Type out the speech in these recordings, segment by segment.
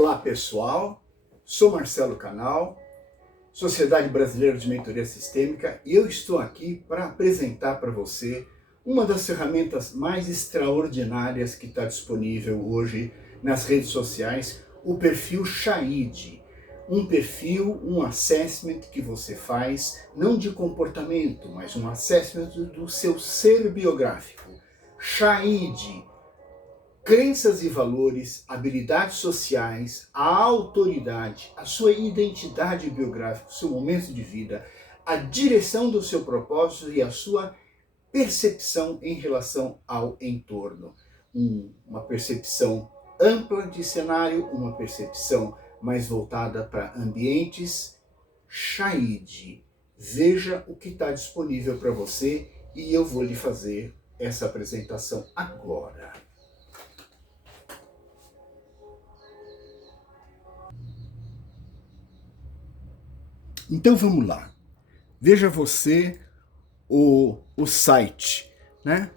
Olá pessoal, sou Marcelo Canal, Sociedade Brasileira de Mentoria Sistêmica, e eu estou aqui para apresentar para você uma das ferramentas mais extraordinárias que está disponível hoje nas redes sociais, o perfil Shaid. Um perfil, um assessment que você faz, não de comportamento, mas um assessment do seu ser biográfico. Shaid. Crenças e valores, habilidades sociais, a autoridade, a sua identidade biográfica, o seu momento de vida, a direção do seu propósito e a sua percepção em relação ao entorno. Uma percepção ampla de cenário, uma percepção mais voltada para ambientes. Shaid. Veja o que está disponível para você e eu vou lhe fazer essa apresentação agora. Então vamos lá, veja você o site, né?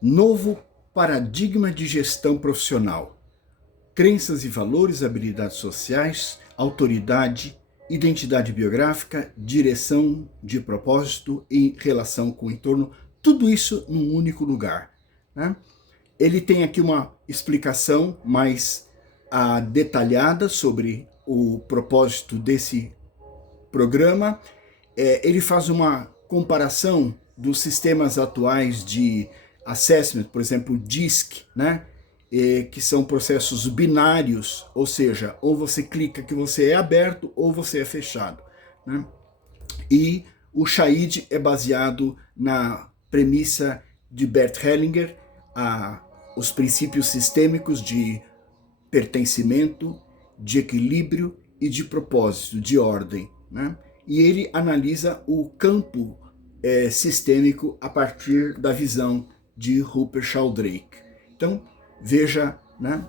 Novo Paradigma de Gestão Profissional, Crenças e Valores, Habilidades Sociais, Autoridade, Identidade Biográfica, Direção de Propósito e Relação com o Entorno, tudo isso num único lugar, né? Ele tem aqui uma explicação mais detalhada sobre o propósito desse programa. Ele faz uma comparação dos sistemas atuais de assessment, por exemplo, DISC, né? Que são processos binários, ou seja, ou você clica que você é aberto ou você é fechado, né? E o Shaid é baseado na premissa de Bert Hellinger, os princípios sistêmicos de pertencimento, de equilíbrio e de propósito, de ordem, né? E ele analisa o campo sistêmico a partir da visão de Rupert Sheldrake. Então, veja, né,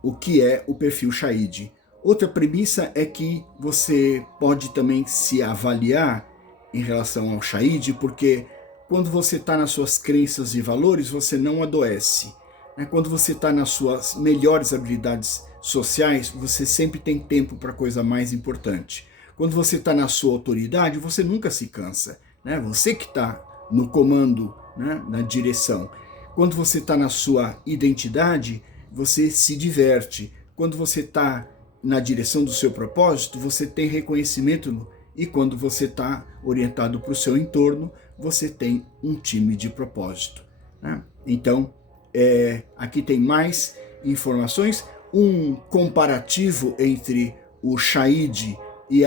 o que é o perfil Shaid. Outra premissa é que você pode também se avaliar em relação ao Shaid, porque quando você está nas suas crenças e valores, você não adoece, né? Quando você está nas suas melhores habilidades sociais, você sempre tem tempo para coisa mais importante. Quando você está na sua autoridade, você nunca se cansa, né? Você que está no comando, né? Na direção. Quando você está na sua identidade, você se diverte. Quando você está na direção do seu propósito, você tem reconhecimento. E quando você está orientado para o seu entorno, você tem um time de propósito, né? Então, aqui tem mais informações, um comparativo entre o Shaid e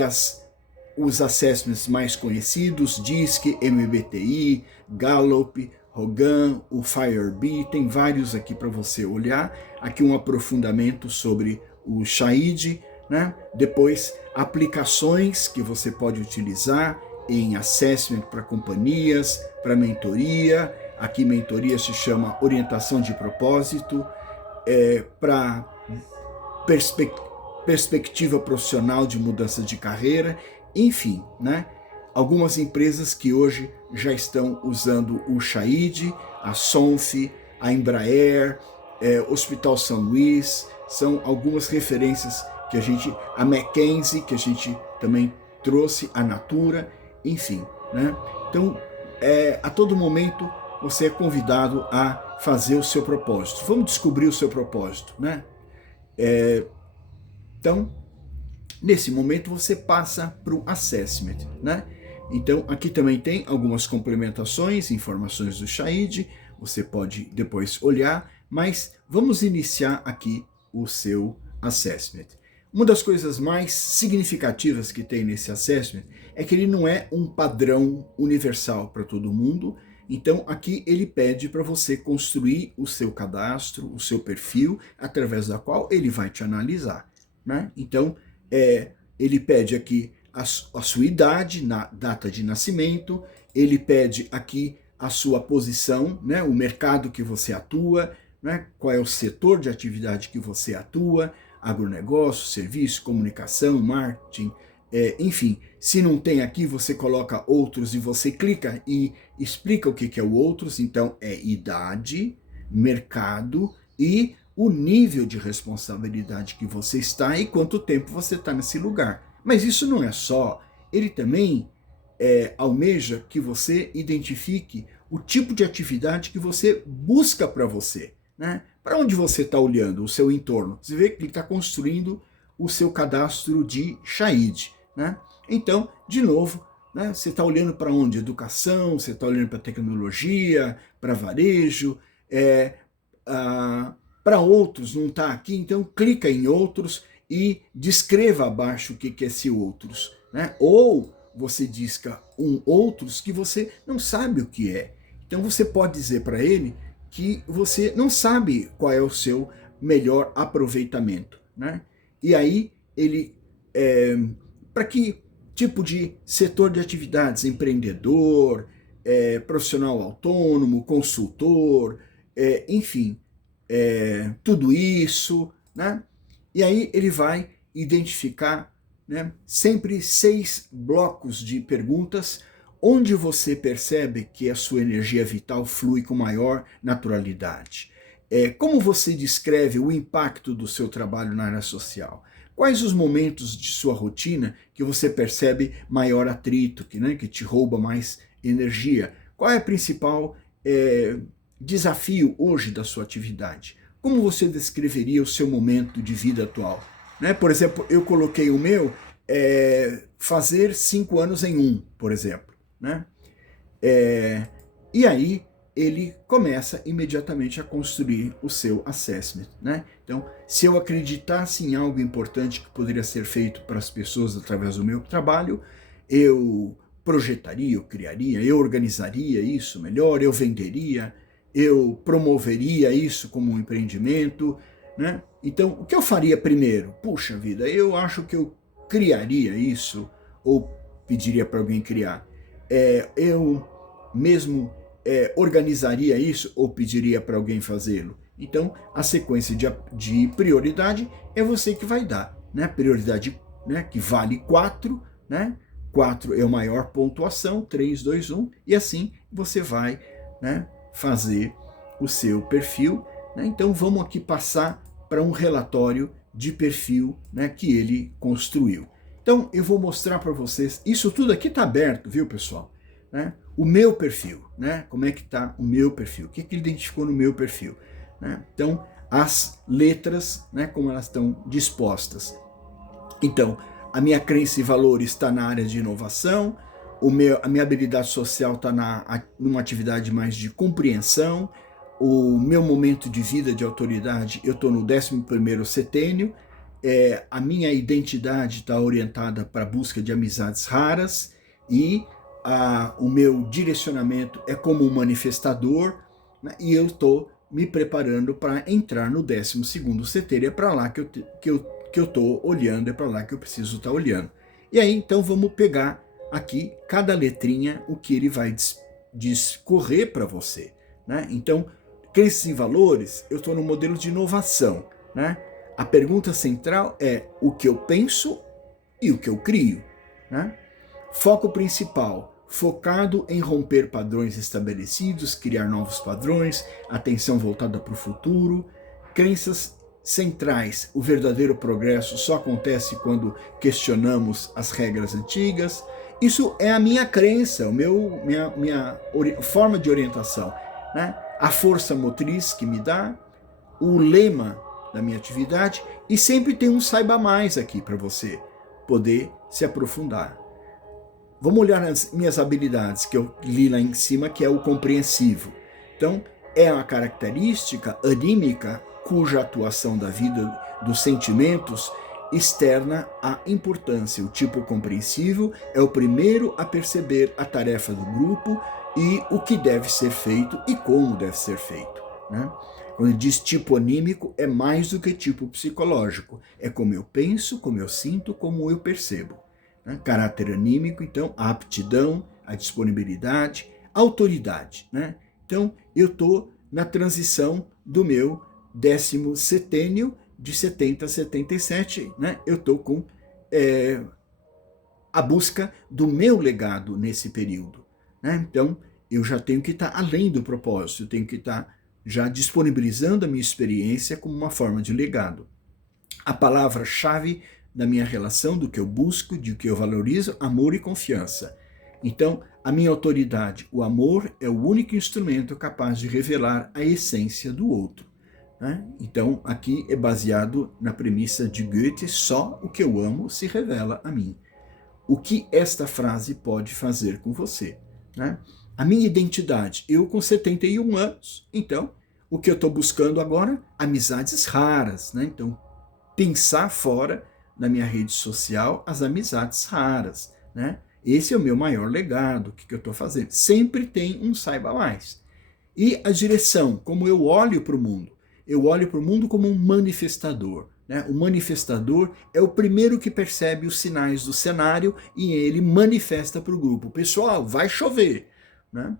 os assessments mais conhecidos, DISC, MBTI, Gallup, Hogan, o Firebee, tem vários aqui para você olhar. Aqui um aprofundamento sobre o Shaid, né? Depois, aplicações que você pode utilizar em assessment para companhias, para mentoria. Aqui mentoria se chama orientação de propósito, para perspectiva profissional de mudança de carreira, enfim, né? Algumas empresas que hoje já estão usando o Shaid, a Sonf, a Embraer, Hospital São Luís, são algumas referências que a McKinsey, que a gente também trouxe, a Natura, enfim, né? Então, a todo momento você é convidado a fazer o seu propósito. Vamos descobrir o seu propósito, né? Então, nesse momento você passa para o assessment, né? Então, aqui também tem algumas complementações, informações do Shaid, você pode depois olhar, mas vamos iniciar aqui o seu assessment. Uma das coisas mais significativas que tem nesse assessment é que ele não é um padrão universal para todo mundo. Então, aqui ele pede para você construir o seu cadastro, o seu perfil, através da qual ele vai te analisar, né? Então, ele pede aqui a sua idade, na data de nascimento, ele pede aqui a sua posição, né? O mercado que você atua, né? Qual é o setor de atividade que você atua, agronegócio, serviço, comunicação, marketing, enfim. Se não tem aqui, você coloca outros e você clica e explica o que é o outros. Então, é idade, mercado e o nível de responsabilidade que você está e quanto tempo você está nesse lugar. Mas isso não é só, ele também almeja que você identifique o tipo de atividade que você busca para você, né? Para onde você está olhando, o seu entorno? Você vê que ele está construindo o seu cadastro de Shahid, né? Então, de novo, né, você está olhando para onde? Educação, você está olhando para tecnologia, para varejo, para outros, não está aqui, então clica em outros e descreva abaixo o que é esse outros, né? Ou você disca outros que você não sabe o que é. Então você pode dizer para ele que você não sabe qual é o seu melhor aproveitamento, né? E aí ele, para que tipo de setor de atividades? Empreendedor, profissional autônomo, consultor, enfim, tudo isso, né? E aí ele vai identificar, né, sempre 6 blocos de perguntas onde você percebe que a sua energia vital flui com maior naturalidade. Como você descreve o impacto do seu trabalho na área social? Quais os momentos de sua rotina que você percebe maior atrito, que te rouba mais energia? Qual é o principal desafio hoje da sua atividade? Como você descreveria o seu momento de vida atual? Né? Por exemplo, eu coloquei o meu fazer 5 anos em 1, por exemplo. Né? E aí ele começa imediatamente a construir o seu assessment. Né? Então, se eu acreditasse em algo importante que poderia ser feito para as pessoas através do meu trabalho, eu projetaria, eu criaria, eu organizaria isso melhor, eu venderia, eu promoveria isso como um empreendimento, né? Então, o que eu faria primeiro? Puxa vida, eu acho que eu criaria isso, ou pediria para alguém criar. Eu mesmo organizaria isso, ou pediria para alguém fazê-lo. Então, a sequência de prioridade é você que vai dar, né? Prioridade, né, que vale 4, né? 4 é a maior pontuação, 3, 2, 1, e assim você vai, né, fazer o seu perfil. Né? Então vamos aqui passar para um relatório de perfil, né, que ele construiu. Então eu vou mostrar para vocês, isso tudo aqui está aberto, viu pessoal? Né? O meu perfil, né? Como é que está o meu perfil? O que ele identificou no meu perfil? Né? Então as letras, né, como elas estão dispostas. Então, a minha crença e valor está na área de inovação, a minha habilidade social está numa atividade mais de compreensão, o meu momento de vida de autoridade, eu estou no 11º setênio, a minha identidade está orientada para a busca de amizades raras e o meu direcionamento é como um manifestador, né, e eu estou me preparando para entrar no 12º setênio, é para lá que eu estou olhando, é para lá que eu preciso estar olhando. E aí, então, vamos pegar aqui, cada letrinha, o que ele vai discorrer para você. Né? Então, crenças e valores, eu estou no modelo de inovação. Né? A pergunta central é o que eu penso e o que eu crio. Né? Foco principal, focado em romper padrões estabelecidos, criar novos padrões, atenção voltada para o futuro. Crenças centrais, o verdadeiro progresso só acontece quando questionamos as regras antigas. Isso é a minha crença, minha forma de orientação. Né? A força motriz que me dá, o lema da minha atividade, e sempre tem um saiba mais aqui para você poder se aprofundar. Vamos olhar nas minhas habilidades, que eu li lá em cima, que é o compreensivo. Então, é uma característica anímica cuja atuação da vida, dos sentimentos, externa a importância. O tipo compreensivo é o primeiro a perceber a tarefa do grupo e o que deve ser feito e como deve ser feito. Né? Quando diz tipo anímico, é mais do que tipo psicológico. É como eu penso, como eu sinto, como eu percebo. Né? Caráter anímico, então, a aptidão, a disponibilidade, a autoridade. Né? Então, eu estou na transição do meu 10º setênio, de 70 a 77, né? Eu estou com a busca do meu legado nesse período. Né? Então, eu já tenho que estar além do propósito, eu tenho que estar já disponibilizando a minha experiência como uma forma de legado. A palavra-chave da minha relação, do que eu busco, do que eu valorizo, amor e confiança. Então, a minha autoridade, o amor, é o único instrumento capaz de revelar a essência do outro. Né? Então, aqui é baseado na premissa de Goethe, só o que eu amo se revela a mim. O que esta frase pode fazer com você? Né? A minha identidade, eu com 71 anos, então, o que eu estou buscando agora? Amizades raras. Né? Então, pensar fora da minha rede social as amizades raras. Né? Esse é o meu maior legado, o que eu estou fazendo. Sempre tem um saiba mais. E a direção, como eu olho para o mundo. Eu olho para o mundo como um manifestador. Né? O manifestador é o primeiro que percebe os sinais do cenário e ele manifesta para o grupo. Pessoal, vai chover. Né?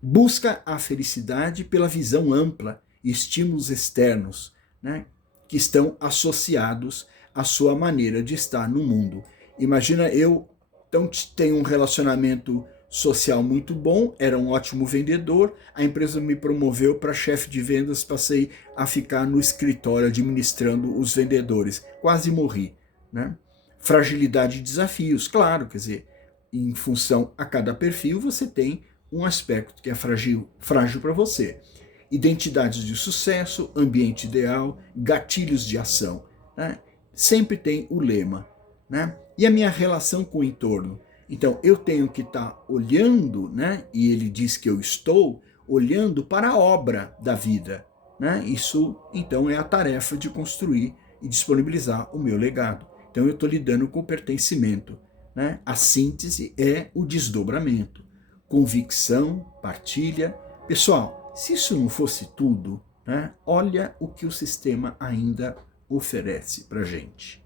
Busca a felicidade pela visão ampla e estímulos externos, né? Que estão associados à sua maneira de estar no mundo. Imagina, eu então tenho um relacionamento social muito bom, era um ótimo vendedor, a empresa me promoveu para chefe de vendas, passei a ficar no escritório administrando os vendedores, quase morri. Né? Fragilidade e desafios, claro, quer dizer, em função a cada perfil você tem um aspecto que é frágil para você. Identidades de sucesso, ambiente ideal, gatilhos de ação. Né? Sempre tem o lema. Né? E a minha relação com o entorno? Então, eu tenho que estar olhando, né? E ele diz que eu estou olhando para a obra da vida. Né? Isso, então, é a tarefa de construir e disponibilizar o meu legado. Então, eu estou lidando com o pertencimento. Né? A síntese é o desdobramento. Convicção, partilha. Pessoal, se isso não fosse tudo, né? Olha o que o sistema ainda oferece para a gente.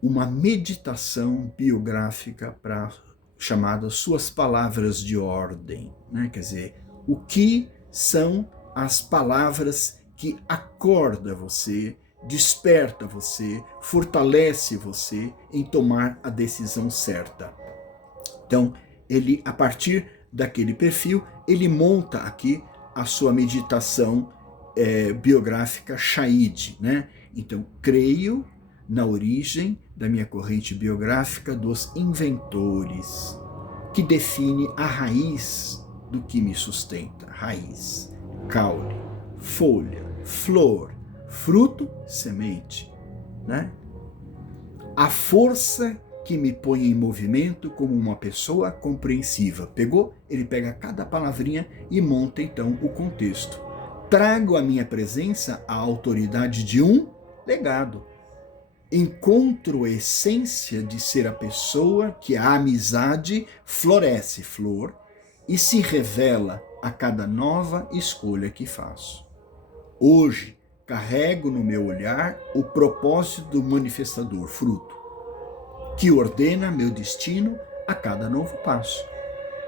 Uma meditação biográfica chamada Suas Palavras de Ordem. Né? Quer dizer, o que são as palavras que acorda você, desperta você, fortalece você em tomar a decisão certa. Então, ele, a partir daquele perfil, ele monta aqui a sua meditação biográfica Shahid. Né? Então, creio na origem da minha corrente biográfica dos inventores, que define a raiz do que me sustenta. Raiz, caule, folha, flor, fruto, semente. Né? A força que me põe em movimento como uma pessoa compreensiva. Pegou? Ele pega cada palavrinha e monta então o contexto. Trago à minha presença a autoridade de um legado. Encontro a essência de ser a pessoa que a amizade floresce, flor, e se revela a cada nova escolha que faço. Hoje, carrego no meu olhar o propósito do manifestador, fruto, que ordena meu destino a cada novo passo.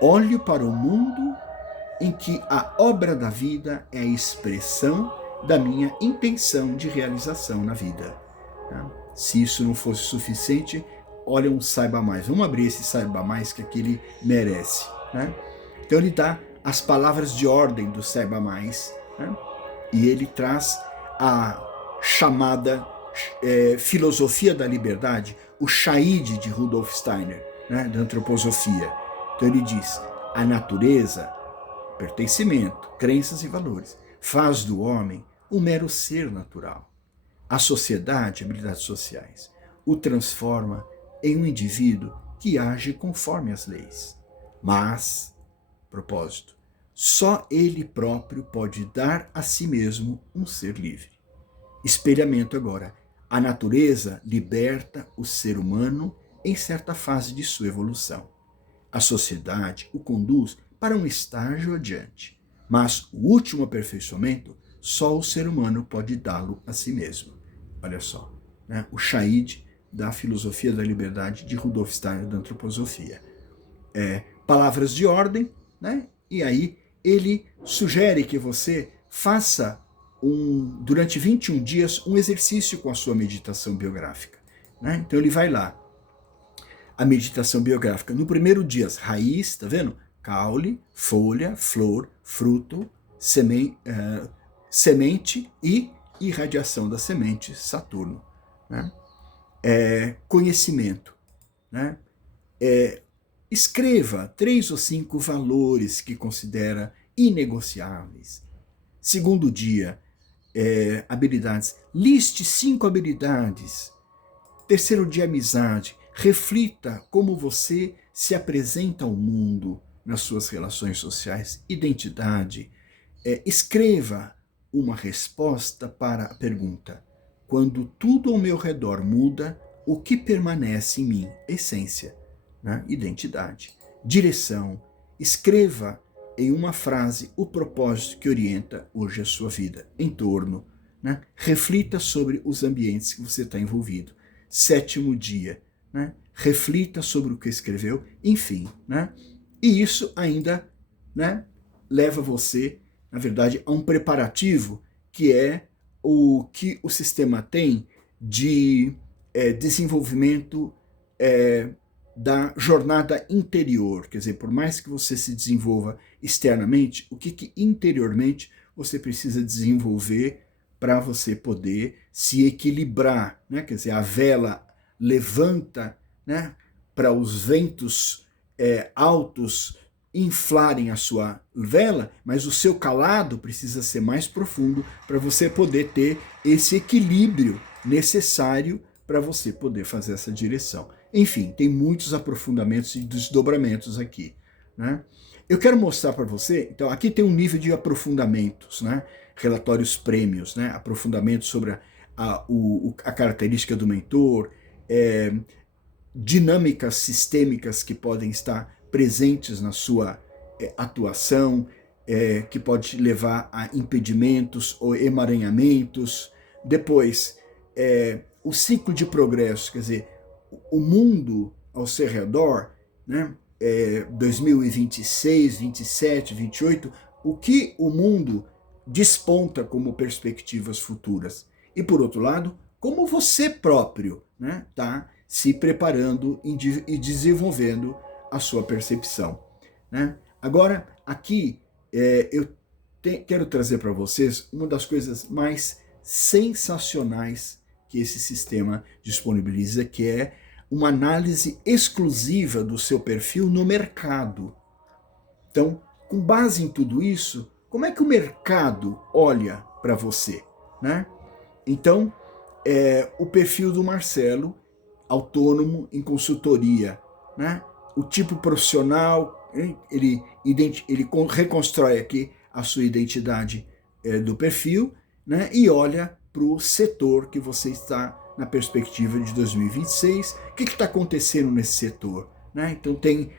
Olho para o mundo em que a obra da vida é a expressão da minha intenção de realização na vida. Se isso não fosse suficiente, olha um saiba mais. Vamos abrir esse saiba mais que aquele merece. Né? Então ele dá as palavras de ordem do saiba mais. Né? E ele traz a chamada filosofia da liberdade, o Shahid de Rudolf Steiner, né? Da antroposofia. Então ele diz, a natureza, pertencimento, crenças e valores, faz do homem um mero ser natural. A sociedade, habilidades sociais, o transforma em um indivíduo que age conforme as leis. Mas, propósito, só ele próprio pode dar a si mesmo um ser livre. Espelhamento agora. A natureza liberta o ser humano em certa fase de sua evolução. A sociedade o conduz para um estágio adiante. Mas o último aperfeiçoamento, só o ser humano pode dá-lo a si mesmo. Olha só, né? O Shahid da filosofia da liberdade de Rudolf Steiner, da antroposofia. Palavras de ordem, né? E aí ele sugere que você faça durante 21 dias um exercício com a sua meditação biográfica. Né? Então ele vai lá. A meditação biográfica. No primeiro dia, raiz, tá vendo? Caule, folha, flor, fruto, semente e irradiação da semente, Saturno. Né? Conhecimento. Né? Escreva 3 ou 5 valores que considera inegociáveis. Segundo dia, habilidades. Liste 5 habilidades. Terceiro dia, amizade. Reflita como você se apresenta ao mundo nas suas relações sociais. Identidade. Escreva uma resposta para a pergunta: quando tudo ao meu redor muda, o que permanece em mim? Essência, né? Identidade. Direção. Escreva em uma frase o propósito que orienta hoje a sua vida. Entorno. Né? Reflita sobre os ambientes que você está envolvido. Sétimo dia. Né? Reflita sobre o que escreveu. Enfim. Né? E isso ainda, né, leva você, na verdade, a um preparativo que é o que o sistema tem de desenvolvimento da jornada interior. Quer dizer, por mais que você se desenvolva externamente, o que interiormente você precisa desenvolver para você poder se equilibrar. Né? Quer dizer, a vela levanta, né, para os ventos altos inflarem a sua vela, mas o seu calado precisa ser mais profundo para você poder ter esse equilíbrio necessário para você poder fazer essa direção. Enfim, tem muitos aprofundamentos e desdobramentos aqui. Né? Eu quero mostrar para você, então aqui tem um nível de aprofundamentos, né? Relatórios prêmios, né? Aprofundamentos sobre a característica do mentor, dinâmicas sistêmicas que podem estar presentes na sua atuação, que pode levar a impedimentos ou emaranhamentos. Depois, o ciclo de progresso, quer dizer, o mundo ao seu redor, né, 2026, 27, 28, o que o mundo desponta como perspectivas futuras. E, por outro lado, como você próprio está se preparando e desenvolvendo a sua percepção. Né? Agora, aqui, eu quero trazer para vocês uma das coisas mais sensacionais que esse sistema disponibiliza, que é uma análise exclusiva do seu perfil no mercado. Então, com base em tudo isso, como é que o mercado olha para você? Né? Então, o perfil do Marcelo, autônomo em consultoria, né? O tipo profissional, ele reconstrói aqui a sua identidade do perfil, né? E olha para o setor que você está na perspectiva de 2026. O que está acontecendo nesse setor? Né? Então tem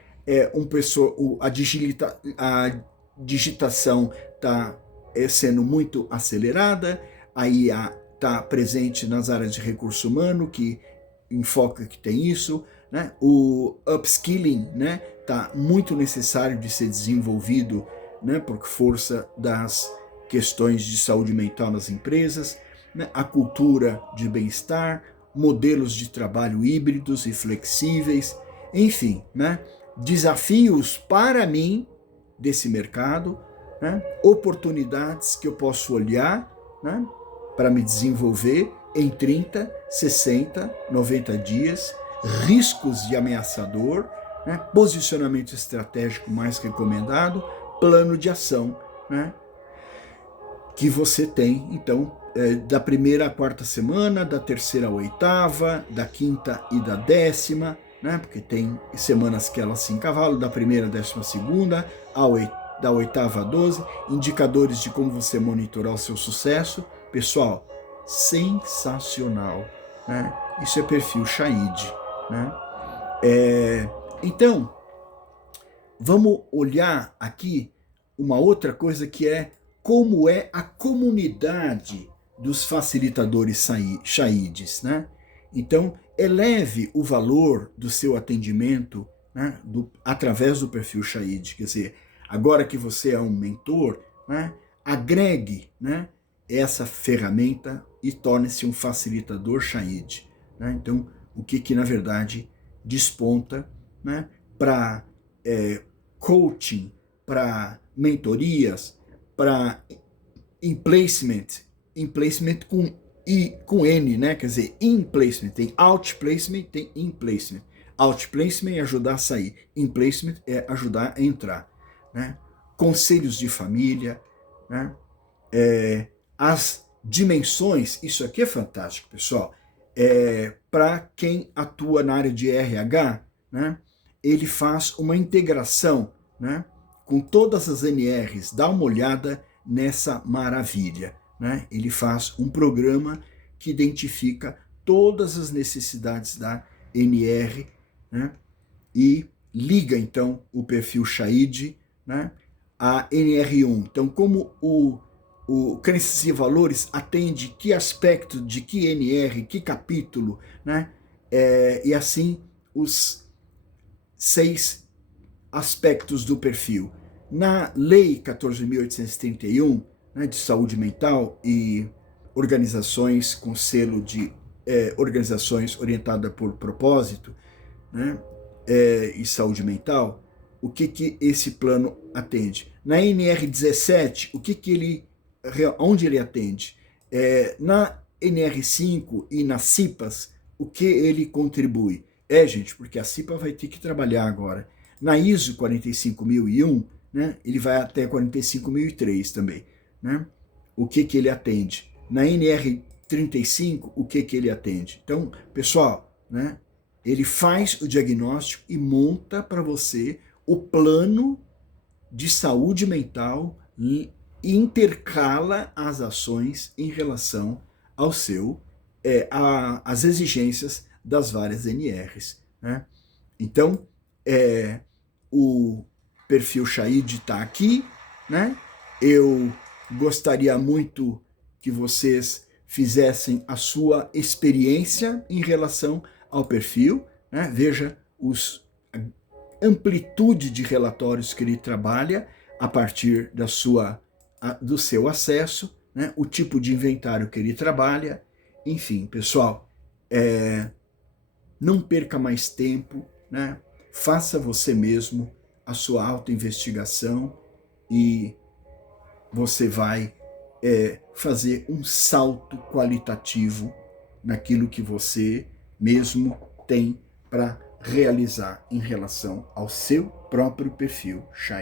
a digitação está sendo muito acelerada, aí está presente nas áreas de recurso humano, que enfoca que tem isso, né? O upskilling, né, está muito necessário de ser desenvolvido, né, por força das questões de saúde mental nas empresas, né? A cultura de bem-estar, modelos de trabalho híbridos e flexíveis, enfim, né? Desafios para mim desse mercado, né? Oportunidades que eu posso olhar, né, para me desenvolver em 30, 60, 90 dias, riscos de ameaçador, né, posicionamento estratégico mais recomendado, plano de ação, né, que você tem, então, da primeira à quarta semana, da terceira à oitava, da quinta e da 10ª, né, porque tem semanas que elas se encavalam, da primeira à 12ª, da 8ª à 12, indicadores de como você monitorar o seu sucesso. Pessoal, sensacional, né? Isso é perfil Shaid, né? Então, vamos olhar aqui uma outra coisa, que é como é a comunidade dos facilitadores Shaids, né? Então, eleve o valor do seu atendimento, né, através do perfil Shaid. Quer dizer, agora que você é um mentor, né, agregue, né, essa ferramenta e torne-se um facilitador Shaid. Né? Então, o que na verdade desponta, né, para coaching, para mentorias, para emplacement, emplacement com N, né? Quer dizer, in-placement, tem out-placement, tem in-placement. Out-placement é ajudar a sair, in-placement é ajudar a entrar, né? Conselhos de família, né? As dimensões, isso aqui é fantástico, pessoal. Para quem atua na área de RH, né? Ele faz uma integração, né? Com todas as NRs, dá uma olhada nessa maravilha, né? Ele faz um programa que identifica todas as necessidades da NR, né? E liga então o perfil Shaid, né? A NR1. Então, como o Crenças e Valores atende que aspecto de que NR, que capítulo, né? E assim os 6 aspectos do perfil. Na Lei 14.831, né, de saúde mental e organizações com selo de organizações orientadas por propósito, né, e saúde mental, o que esse plano atende? Na NR17, onde ele atende? Na NR5 e nas CIPAs, o que ele contribui? Gente, porque a CIPA vai ter que trabalhar agora. Na ISO 45001, né, ele vai até 45003 também. Né? O que ele atende? Na NR35, o que ele atende? Então, pessoal, né, ele faz o diagnóstico e monta para você o plano de saúde mental e intercala as ações em relação ao seu, às exigências das várias NRs. Né? Então, o perfil Shaid está aqui, né? Eu gostaria muito que vocês fizessem a sua experiência em relação ao perfil, né? Veja a amplitude de relatórios que ele trabalha a partir do seu acesso, né? O tipo de inventário que ele trabalha, enfim, pessoal, não perca mais tempo, né? Faça você mesmo a sua autoinvestigação e você vai fazer um salto qualitativo naquilo que você mesmo tem para realizar em relação ao seu próprio perfil Shaid.